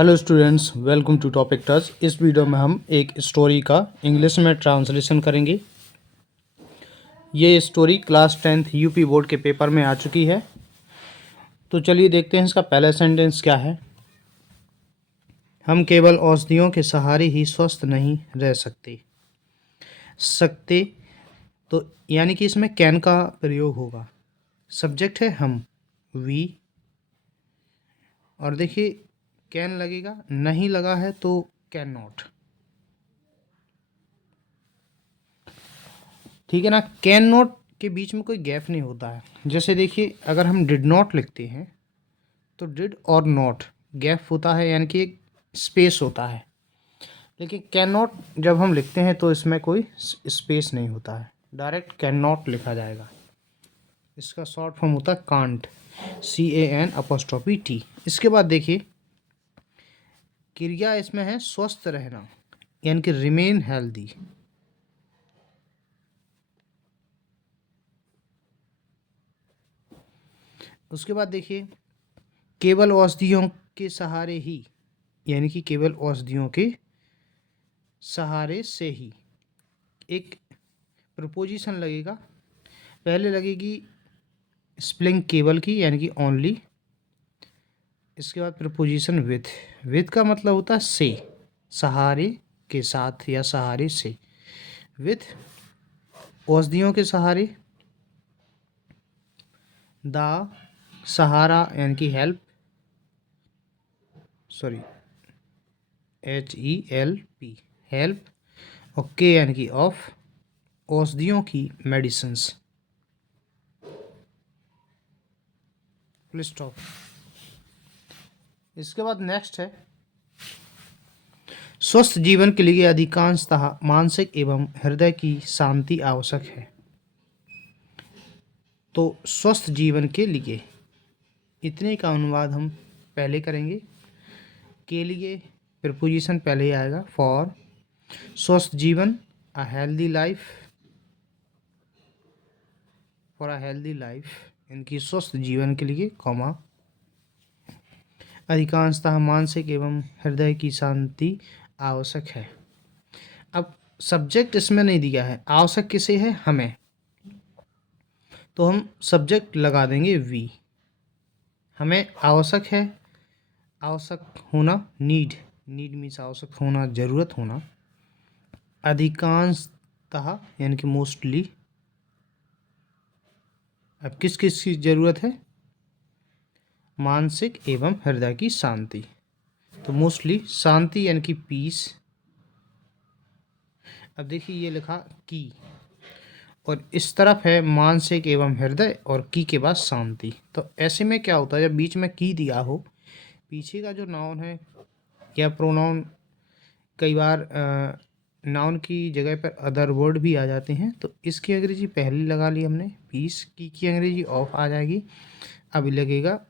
Hello students, welcome to topic touch. इस video में हम एक स्टोरी का इंग्लिश में ट्रांसलेशन करेंगे। ये story class 10th UP board के पेपर में आ चुकी है। तो चलिए देखते हैं इसका पहला सेंटेंस क्या है। हम केवल औषधियों के सहारे ही स्वस्थ नहीं रह सकते। तो यानी कि इसमें कैन का प्रयोग होगा। सब्जेक्ट है हम, वी, और देखिए कैन लगेगा, नहीं लगा है तो कैन नॉट। ठीक है ना। कैन नॉट के बीच में कोई गैप नहीं होता है। जैसे देखिए अगर हम डिड नॉट लिखते हैं तो डिड और नॉट गैप होता है, यानी कि एक स्पेस होता है। लेकिन कैन नॉट जब हम लिखते हैं तो इसमें कोई स्पेस नहीं होता है, डायरेक्ट कैन नॉट लिखा जाएगा। इसका शॉर्ट फॉर्म होता है कांट, CAN''T। इसके बाद देखिए क्रिया इसमें है स्वस्थ रहना, यानी कि रिमेन हेल्दी। उसके बाद देखिए केवल औषधियों के सहारे ही, यानी कि केवल औषधियों के सहारे से ही। एक प्रपोजिशन लगेगा, पहले लगेगी स्पेलिंग केवल की, यानी कि ओनली। इसके बाद प्रपोजिशन विथ का मतलब होता है से, सहारे के साथ या सहारे से। विथ औषधियों के सहारे, द सहारा यानी कि हेल्प, सॉरी HELP हेल्प, और के यानी कि ऑफ, औषधियों की मेडिसिन्स। Full stop. इसके बाद नेक्स्ट है स्वस्थ जीवन के लिए अधिकांशतः मानसिक एवं हृदय की शांति आवश्यक है। तो स्वस्थ जीवन के लिए, इतने का अनुवाद हम पहले करेंगे। के लिए प्रीपोजिशन पहले ही आएगा, फॉर स्वस्थ जीवन, a healthy life, for a healthy life, इनकी स्वस्थ जीवन के लिए, कॉमा, अधिकांशतः मानसिक एवं हृदय की शांति आवश्यक है। अब सब्जेक्ट इसमें नहीं दिया है, आवश्यक किसे है, हमें, तो हम सब्जेक्ट लगा देंगे वी। हमें आवश्यक है, आवश्यक होना, नीड मीन्स आवश्यक होना, ज़रूरत होना। अधिकांशतः यानी कि मोस्टली। अब किस किस की ज़रूरत है, मानसिक एवं हृदय की शांति। तो मोस्टली शांति यानी कि पीस। अब देखिए ये लिखा की, और इस तरफ है मानसिक एवं हृदय, और की के बाद शांति। तो ऐसे में क्या होता है, जब बीच में की दिया हो, पीछे का जो नाउन है या प्रोनाउन, कई बार नाउन की जगह पर अदर वर्ड भी आ जाते हैं। तो इसकी अंग्रेजी पहले लगा ली हमने पीस, की अंग्रेजी ऑफ आ जाएगी। अब लगेगा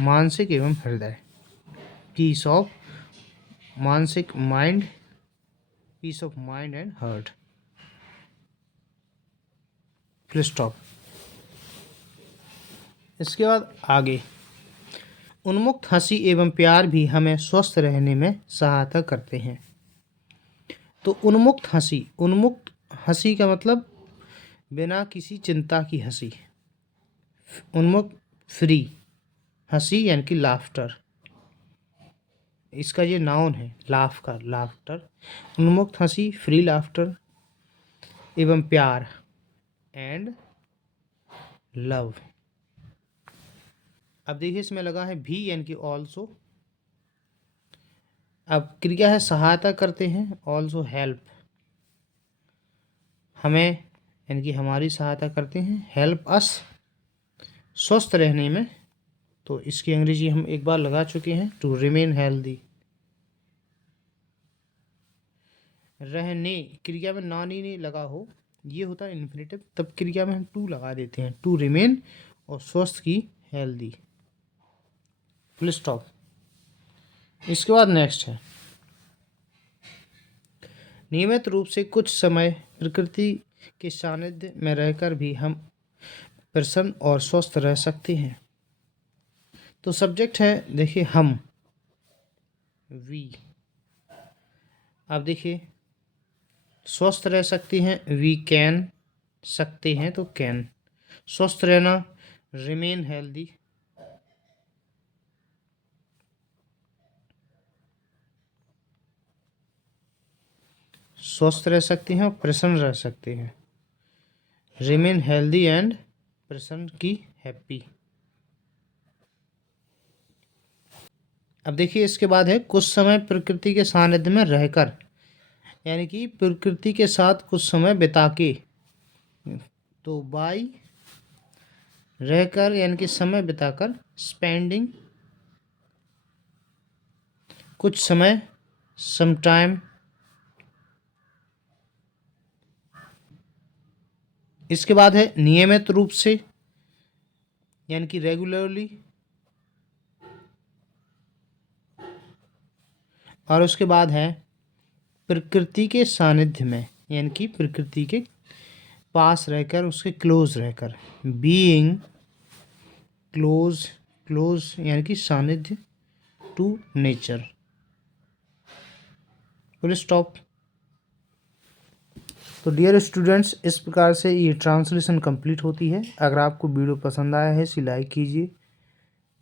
मानसिक एवं हृदय, पीस ऑफ मानसिक, mind, peace of mind and heart. Full stop. इसके बाद आगे, उन्मुक्त हंसी एवं प्यार भी हमें स्वस्थ रहने में सहायता करते हैं। तो उन्मुक्त हंसी का मतलब बिना किसी चिंता की हंसी। उन्मुक्त फ्री हंसी यानी कि लाफ्टर, इसका ये नाउन है, लाफ का, लाफ्टर। उन्मुक्त हंसी, फ्री लाफ्टर, एवं प्यार एंड लव। अब देखिए इसमें लगा है भी यानी कि ऑल्सो। अब क्रिया है सहायता करते हैं, ऑल्सो हेल्प, हमें यानी कि हमारी सहायता करते हैं, हेल्प अस, स्वस्थ रहने में। तो इसकी अंग्रेजी हम एक बार लगा चुके हैं, टू रिमेन हेल्दी। रहने क्रिया में नानी नहीं लगा हो, ये होता है इन्फिनेटिव, तब क्रिया में हम टू लगा देते हैं, टू रिमेन, और स्वस्थ की हेल्दी। Full stop. इसके बाद नेक्स्ट है नियमित रूप से कुछ समय प्रकृति के सानिध्य में रहकर भी हम प्रसन्न और स्वस्थ रह सकते हैं। तो सब्जेक्ट है देखिए हम, वी। अब देखिए, स्वस्थ रह सकती हैं, वी कैन, सकते हैं तो कैन। स्वस्थ रहना, रिमेन हेल्दी। स्वस्थ रह सकती हैं और प्रसन्न रह सकते हैं, रिमेन हेल्दी एंड प्रसन्न की हैप्पी। अब देखिए, इसके बाद है कुछ समय प्रकृति के सानिध्य में रहकर, यानी कि प्रकृति के साथ कुछ समय बिता के। तो बाई, रहकर यानी कि समय बिताकर, स्पेंडिंग कुछ समय, सम टाइम। इसके बाद है नियमित रूप से, यानी कि रेगुलरली। और उसके बाद है प्रकृति के सानिध्य में, यानी कि प्रकृति के पास रहकर, उसके क्लोज रहकर, बीइंग क्लोज, क्लोज यानी कि सानिध्य टू नेचर। Full stop. तो डियर स्टूडेंट्स, इस प्रकार से ये ट्रांसलेशन कंप्लीट होती है। अगर आपको वीडियो पसंद आया है इसे लाइक कीजिए।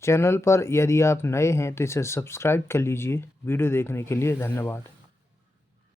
चैनल पर यदि आप नए हैं तो इसे सब्सक्राइब कर लीजिए। वीडियो देखने के लिए धन्यवाद।